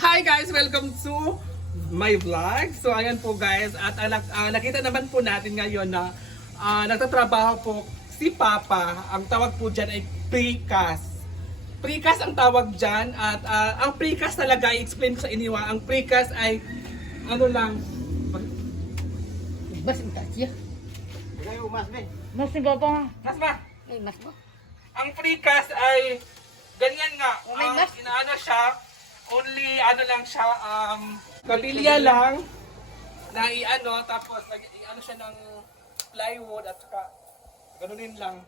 Hi guys! Welcome to my vlog. So ayan po guys, at nak- ah, nakita naman po natin ngayon na ah, nagtatrabaho po si Papa. Ang tawag po dyan ay precast. Precast ang tawag dyan at ah, ang precast talaga, i-explain ko sa inyo, ang precast ay ano lang, Mas minta siya. Mas nga ba? mas ba? Ay, mas mo. Ang precast ay ganyan nga. Oh, gas? inaano siya, only ano lang siya, um, kabilya lang na i-ano, tapos like, i-ano siya ng plywood at saka ganunin lang.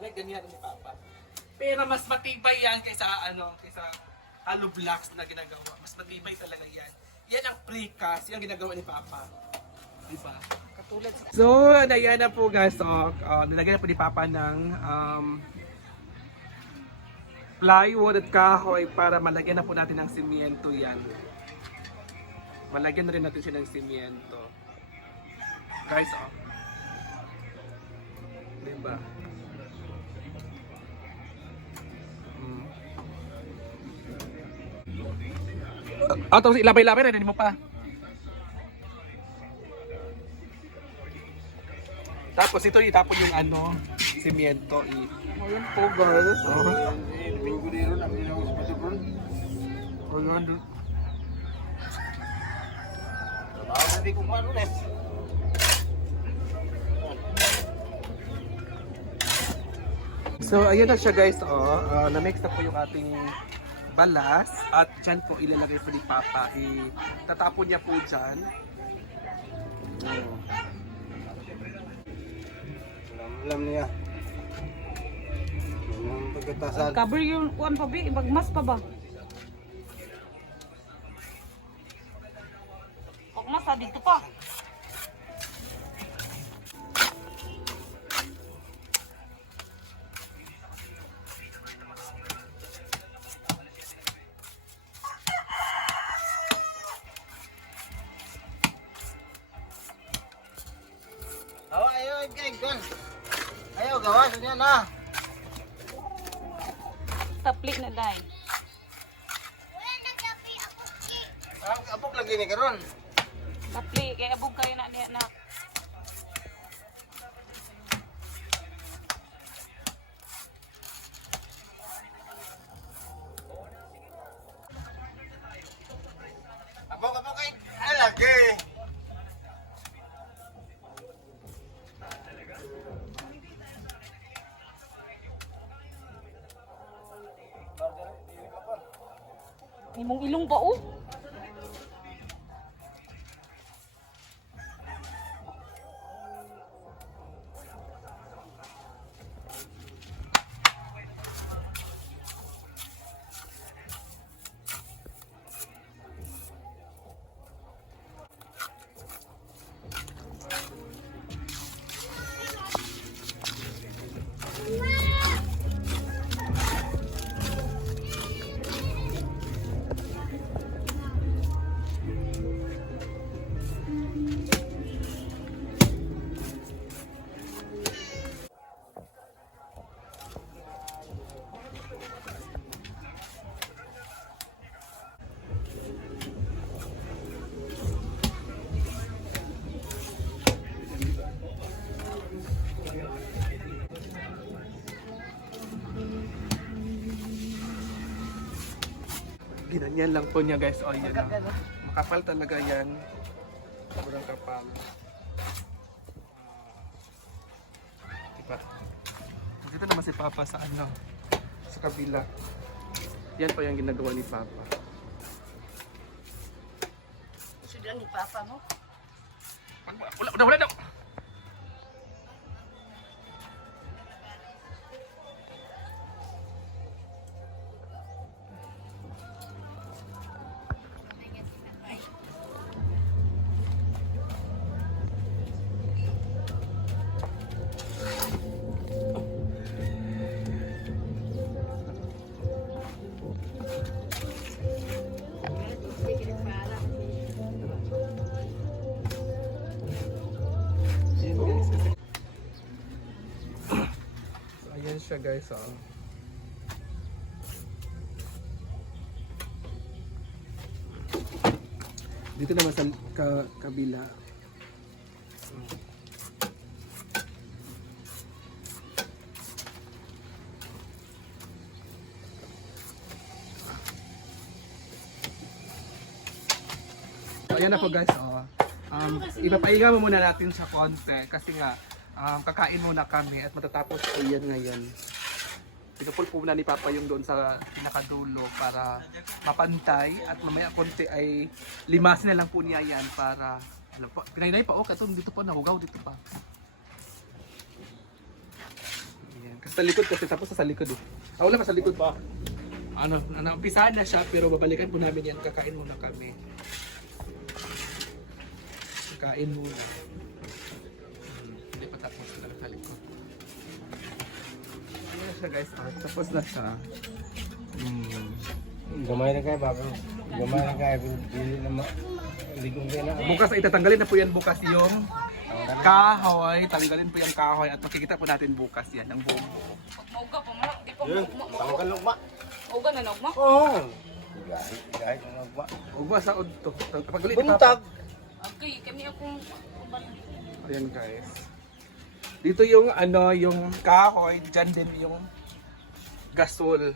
Like ganyan ni Papa. Pero mas matibay yan kaysa ano, kaysa hollow blocks na ginagawa. Mas matibay talaga yan. Yan ang precast, yung ginagawa ni Papa. Diba? Katulad sa... So, ayan na po guys. So, uh, nilagyan na po ni Papa ng um, plywood at kahoy para malagyan na po natin ng simyento yan. Malagyan na rin natin siya ng simyento. Guys, oh. Diba? Mm. Ah, tapos ilapay-lapay rin mo pa. Tapos ito itapon yung ano, simyento. I Ayan po guys. Oh. Ayan. So ayan na siya guys. Oh. Uh, na-mix na po yung ating balas. At dyan po ilalagay po ni Papa. I tatapon niya po dyan. Oh. Alam niya. Pagkatasan. Cover yung kuan pa bi, ibagmas pa ba? Pagmas ah, dito pa. Ayaw, kay Gon. Ayaw, gawas niya na. Tapli na dai. Apok lagi ni karon. Tapli kay abog kayo na niya na. Imong ilong ba oh? Ginanyan lang po niya guys. O yan. oh. Makapal talaga yan. Sobrang kapal. Ah. diba? Dito naman si Papa sa ano. Sa kabila. Yan po yung ginagawa ni Papa. Gusto lang ni Papa mo. Wala, wala, wala na. So, ayan siya guys. Oh. Dito naman sa ka, kabila. So, ayan na po guys. Oh. Um, ipapahinga mo muna natin sa konti kasi nga um, kakain muna kami at matatapos po yan ngayon. Pinupul po muna ni Papa yung doon sa pinakadulo para mapantay at mamaya konti ay limasin na lang po niya yan para ano po, pinainay pa oh, kato dito pa nahugaw dito pa. Ayan, kasi sa likod kasi tapos sa likod eh. Ah, wala pa sa likod pa. Ano, ano, umpisahan na siya pero babalikan po namin yan, kakain muna kami. Kakain muna. Hmm, hindi pa tapos na sa likod. Ayan siya guys, ah, tapos na siya. Hmm. Gamay na kayo, baka. Gamay na kayo. Pili na ma... Ligong kayo na. Bukas ay tatanggalin na po yan bukas yung kahoy. Tanggalin po yung kahoy at makikita po natin bukas yan ang buong. Mauga pa man. Di pa Yun, maugma. tama ka lugma. Mauga na naugma. Oo. Gahit, gahit ang lugma. Ugma sa udto. Pagalit ni Buntag. Okay, kami akong Ayan guys. Dito yung ano, yung kahoy, dyan din yung gasol.